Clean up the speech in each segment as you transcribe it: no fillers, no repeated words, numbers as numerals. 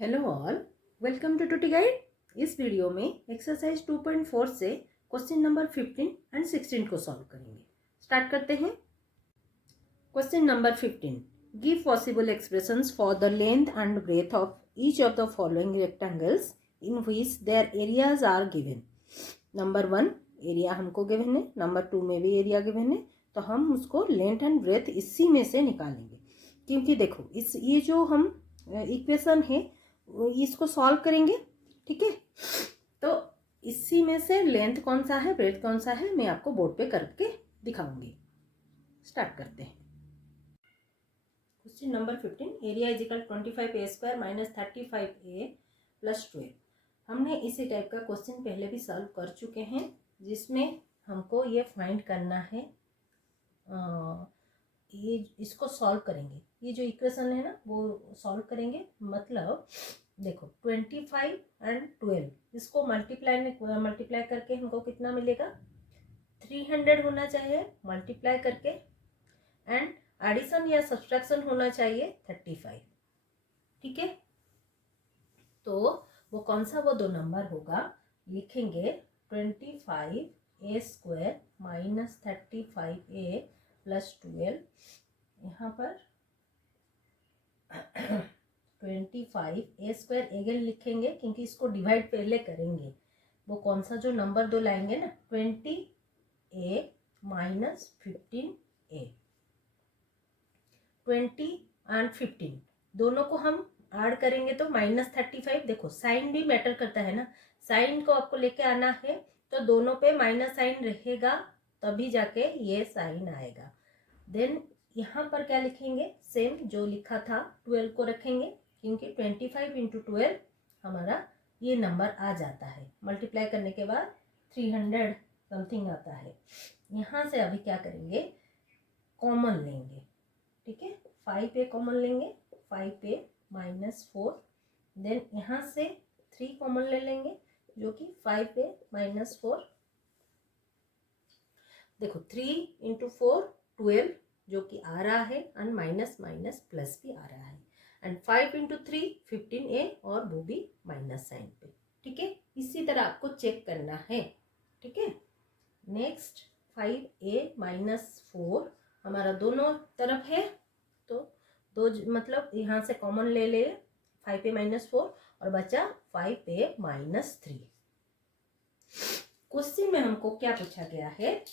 Hello all, welcome to टूटी guide. इस video में एक्सरसाइज 2.4 से क्वेश्चन नंबर 15 एंड 16 को सॉल्व करेंगे। स्टार्ट करते हैं। Question number 15, give possible expressions for the length and breadth of each of the following rectangles in which their areas are given. Number 1 area हमको given है, number 2 में भी area given है, तो हम उसको लेंथ एंड ब्रेथ इसी में से निकालेंगे। क्योंकि देखो ये जो हम इक्वेशन है इसको सॉल्व करेंगे, ठीक है। तो इसी में से लेंथ कौन सा है, ब्रेथ कौन सा है, मैं आपको बोर्ड पे करके दिखाऊंगी। स्टार्ट करते हैं। Question number 15, area is equal 25a² minus 35a plus 12। हमने इसी टाइप का क्वेश्चन पहले भी सॉल्व कर चुके हैं, जिसमें हमको ये फाइंड करना है। ये इसको सॉल्व करेंगे, ये जो इक्वेशन है ना वो सॉल्व करेंगे। मतलब देखो 25 एंड 12 इसको मल्टीप्लाई करके हमको कितना मिलेगा, 300 होना चाहिए मल्टीप्लाई करके, एंड एडिशन या सब्सट्रैक्शन होना चाहिए 35, ठीक है। तो वो कौन सा वो दो नंबर होगा, लिखेंगे 25a² माइनस 35a प्लस 12। यहाँ पर 25a² अगेन लिखेंगे क्योंकि इसको डिवाइड पहले करेंगे। वो कौन सा जो नंबर दो लाएंगे ना, 20a माइनस 15a, 20 एंड 15 दोनों को हम ऐड करेंगे तो माइनस 35। देखो साइन भी मैटर करता है ना, साइन को आपको लेके आना है तो दोनों पे माइनस साइन रहेगा, तभी जाके ये साइन आएगा। देन यहाँ पर क्या लिखेंगे, सेम जो लिखा था 12 को रखेंगे, क्योंकि 25 इंटू 12 हमारा ये नंबर आ जाता है। मल्टीप्लाई करने के बाद 300 समथिंग आता है। यहाँ से अभी क्या करेंगे, कॉमन लेंगे, ठीक है। 5a कॉमन लेंगे, 5a माइनस 4। देन यहाँ से 3 कॉमन ले लेंगे जो कि 5a माइनस 4। देखो 3 इंटू 4 12 जो कि आ रहा है, एंड माइनस माइनस प्लस भी आ रहा है, एंड 5 इंटू 3 15a और वो भी माइनस साइन पे, ठीक है। इसी तरह आपको चेक करना है, ठीक है। नेक्स्ट 5a माइनस 4 हमारा दोनों तरफ है, तो दो मतलब यहाँ से कॉमन ले ले 5a माइनस 4 और बचा 5a माइनस 3। क्वेश्चन में हमको क्या पूछा गया है,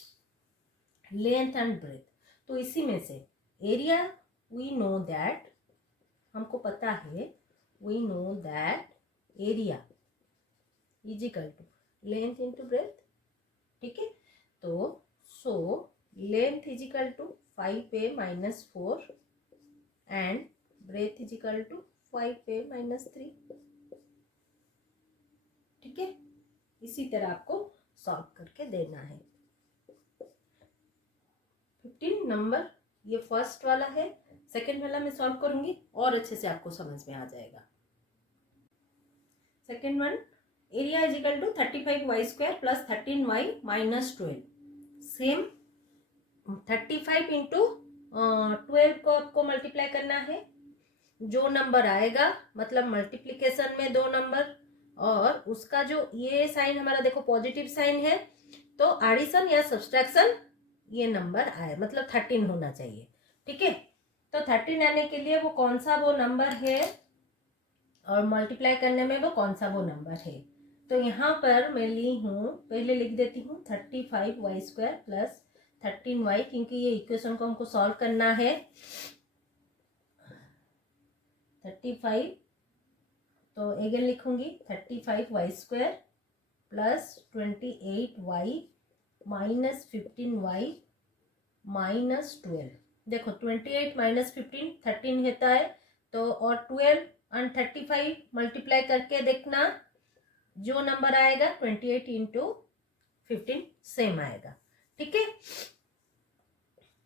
लेंथ एंड ब्रेथ। तो इसी में से एरिया वी नो दैट, हमको पता है, we know that area is equal to length into breadth, ठीक है। तो so length is equal to 5a minus 4 and breadth is equal to 5a minus 3, ठीक है। इसी तरह आपको सॉल्व करके देना है। 15 नंबर ये फर्स्ट वाला है, सेकंड वाला मैं सॉल्व करूंगी और अच्छे से आपको समझ में आ जाएगा। Second one, area is equal to 35y² plus 13y minus 12। Same 35 into 12 को आपको मल्टीप्लाई करना है। जो नंबर आएगा मतलब मल्टीप्लीकेशन में दो नंबर, और उसका जो ये साइन हमारा देखो पॉजिटिव साइन है, तो एडिशन या सब्सट्रैक्शन ये नंबर आए, मतलब 13 होना चाहिए, ठीक है। तो 13 आने के लिए वो कौन सा वो नंबर है और मल्टीप्लाई करने में वो कौन सा वो नंबर है। तो यहाँ पर मैं ली हूँ, पहले लिख देती हूँ 35y² प्लस 13y, क्योंकि ये इक्वेशन को हमको सॉल्व करना है। 35 तो अगेन लिखूंगी 35y² plus 28y minus 15y minus 12। देखो 28 माइनस 15 13 होता है, तो और 12 एंड 35 मल्टीप्लाई करके देखना, जो नंबर आएगा 28 इंटू 15 सेम आएगा, ठीक है।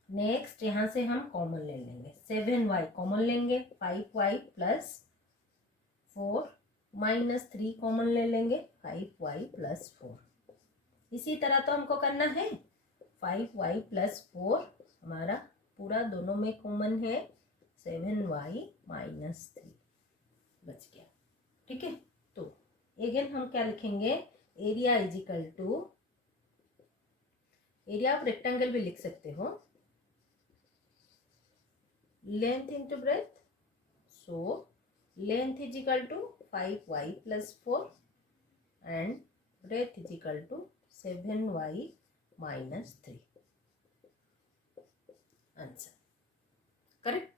नेक्स्ट यहाँ से हम कॉमन ले लेंगे, 7y कॉमन लेंगे, 5y प्लस 4 माइनस 3 कॉमन ले लेंगे, 5y प्लस 4। इसी तरह तो हमको करना है, 5y प्लस 4 हमारा पूरा दोनों में कॉमन है, 7y माइनस 3 बच गया। ठीक है, तो अगेन हम क्या लिखेंगे, area is equal to, area आप रेक्टेंगल भी लिख सकते हो, length into breadth, so length is equal to 5y + 4 and breadth is equal to 7y - 3. Answer correct.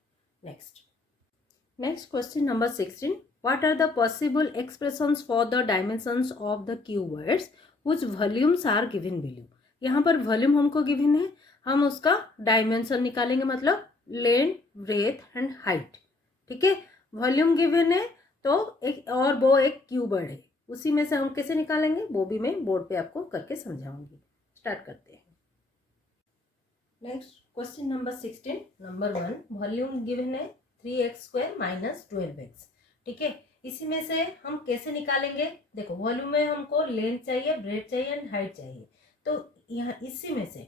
Next question number 16. What are the possible expressions for the dimensions of the cuboids whose volumes are given below? यहाँ पर volume हमको given है, हम उसका dimension निकालेंगे, मतलब length, breath and height. ठीक है, वॉल्यूम गिवन है तो एक और वो एक क्यूबॉइड है, उसी में से हम कैसे निकालेंगे वो भी मैं बोर्ड पे आपको करके समझाऊंगी. स्टार्ट करते हैं. Next question number 16. Number 1, volume given है 3x² - 12x. ठीक है, इसी में से हम कैसे निकालेंगे, देखो वॉल्यूम में हमको लेंथ चाहिए, ब्रेथ चाहिए एंड हाइट चाहिए. तो यहाँ इसी में से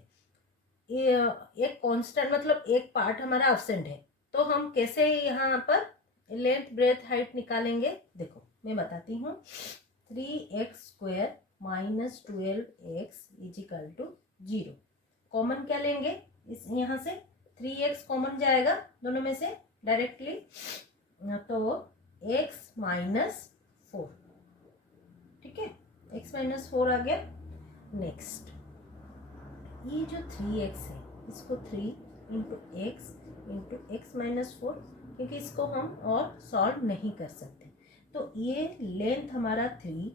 एक कांस्टेंट, मतलब एक पार्ट हमारा एब्सेंट है, तो हम कैसे यहाँ पर लेंथ, ब्रेथ, हाइट निकालेंगे. देखो मैं बताती हूँ. 3x² - 12x = 0. कॉमन क्या लेंगे, इस यहाँ से 3x कॉमन जाएगा दोनों में से डायरेक्टली, तो x - 4. ठीक है, x - 4 आ गया. नेक्स्ट, ये जो 3x है इसको 3 × x × x - 4, क्योंकि इसको हम और सॉल्व नहीं कर सकते, तो ये लेंथ हमारा 3,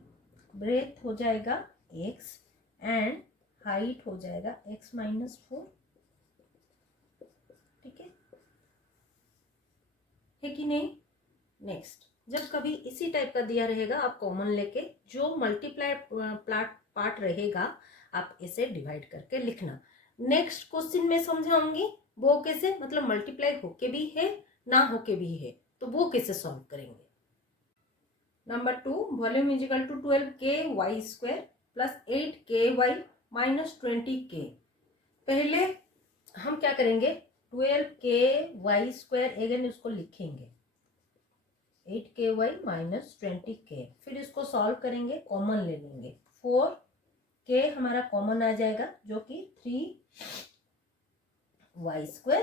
ब्रेथ हो जाएगा x एंड हाइट हो जाएगा x - 4. ठीक है कि नहीं. नेक्स्ट, जब कभी इसी टाइप का दिया रहेगा आप कॉमन लेके जो मल्टीप्लाई पार्ट रहेगा आप इसे डिवाइड करके लिखना. नेक्स्ट क्वेश्चन में समझाऊंगी वो कैसे, मतलब मल्टीप्लाई होके भी है ना होके भी है, तो वो कैसे सॉल्व करेंगे. Number 2, volume is equal to 12ky² + 8ky - 20k. पहले हम क्या करेंगे, 12ky² अगेन इसको लिखेंगे, 8ky - 20k. फिर इसको सॉल्व करेंगे, कॉमन ले लेंगे, 4k हमारा कॉमन आ जाएगा जो कि 3y².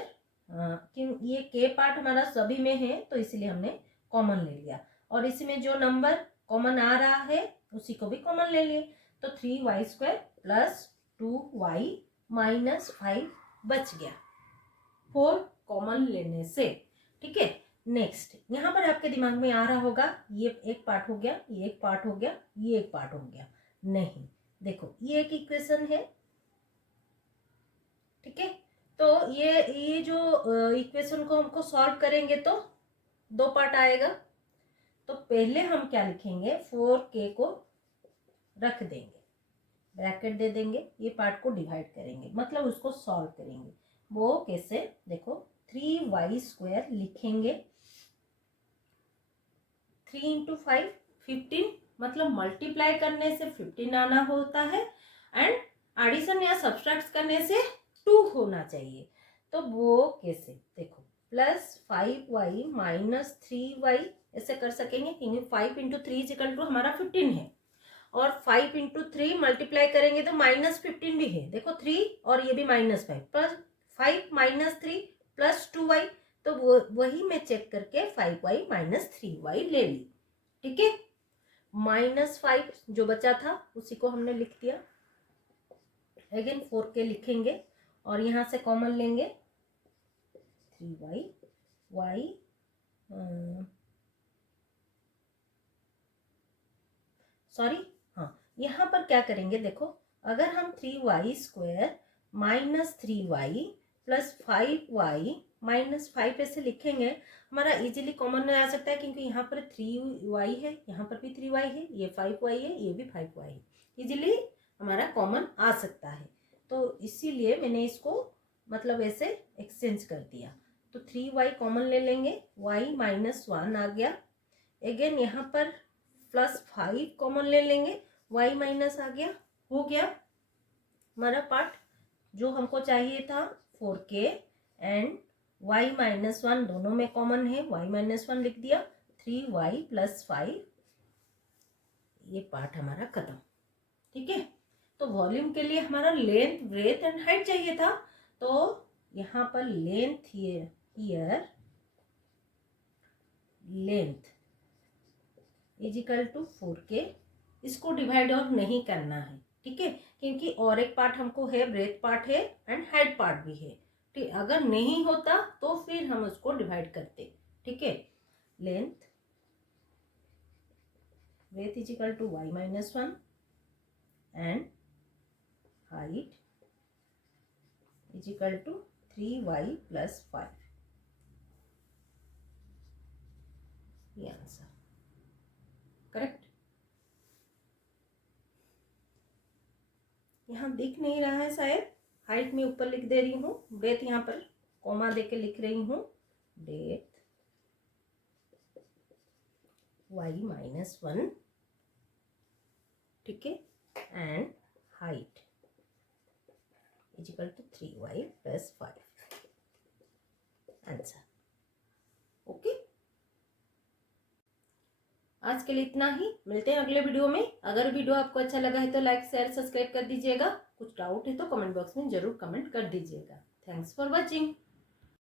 क्यों, ये k पार्ट हमारा सभी में है तो इसलिए हमने कॉमन ले लिया, और इसी में जो नंबर कॉमन आ रहा है उसी को भी कॉमन ले लिए, तो 3y² + 2y - 5 बच गया 4 कॉमन लेने से. ठीक है. नेक्स्ट, यहाँ पर आपके दिमाग में आ रहा होगा ये एक पार्ट हो गया, ये एक पार्ट हो गया, ये एक पार्ट हो गया. नहीं, देखो ये एक इक्वेशन है. ठीक है, तो ये जो इक्वेशन को हमको सॉल्व करेंगे तो 2 पार्ट आएगा. तो पहले हम क्या लिखेंगे, 4k को रख देंगे, ब्रैकेट दे देंगे, ये पार्ट को डिवाइड करेंगे, मतलब उसको सॉल्व करेंगे. वो कैसे, देखो 3y² लिखेंगे, 3 × 5 15, मतलब मल्टीप्लाई करने से 15 आना होता है एंड एडिशन या सब्सट्रैक्ट करने से 2 होना चाहिए. तो वो कैसे, देखो +5y - 3y ऐसे कर सकेंगे, क्योंकि 5 × 3 = हमारा 15 है, और 5 × 3 मल्टीप्लाई करेंगे तो -15 भी है. देखो 3 और ये भी -5 + 5 - 3 + 2y, तो वही मैं चेक करके 5y - 3y ले ली. ठीक है, -5 जो बचा था उसी को हमने लिख दिया. अगेन 4k लिखेंगे और यहाँ से कॉमन लेंगे 3y y सॉरी, हाँ यहाँ पर क्या करेंगे, देखो अगर हम 3y² - 3y + 5y - 5 ऐसे लिखेंगे, हमारा इजीली कॉमन में आ सकता है, क्योंकि यहाँ पर 3y है, यहाँ पर भी 3y है, ये 5y है, ये भी 5y है, इजीली हमारा कॉमन आ सकता है. तो इसीलिए मैंने इसको मतलब ऐसे एक्सचेंज कर दिया. तो 3y कॉमन ले लेंगे, y - 1 आ गया. अगेन यहाँ पर +5 कॉमन ले लेंगे, y - आ गया. हो गया हमारा पार्ट जो हमको चाहिए था 4k एंड y - 1 दोनों में कॉमन है, y - 1 लिख दिया, 3y + 5 ये पार्ट हमारा खत्म। ठीक है, तो वॉल्यूम के लिए हमारा लेंथ, ब्रेथ एंड हाइट चाहिए था। तो यहाँ पर length here length is equal to 4K। इसको डिवाइड और नहीं करना है, ठीक है, क्योंकि और एक पार्ट हमको है, ब्रेथ पार्ट है एंड हाइट पार्ट भी है। ठीक, अगर नहीं होता तो फिर हम उसको डिवाइड करते। ठीक है, length breadth is equal to y-1 and height is equal to 3y + 5। ये आंसर करेक्ट। यहाँ दिख नहीं रहा है शायद, हाइट में ऊपर लिख दे रही हूँ, ब्रेथ यहाँ पर कॉमा देके लिख रही हूँ, ब्रेथ y-1, ठीक है, and height is equal to 3y + 5। Answer okay. आज के लिए इतना ही, मिलते हैं अगले वीडियो में। अगर वीडियो आपको अच्छा लगा है तो लाइक शेयर सब्सक्राइब कर दीजिएगा। कुछ डाउट है तो कमेंट बॉक्स में जरूर कमेंट कर दीजिएगा। Thanks for watching.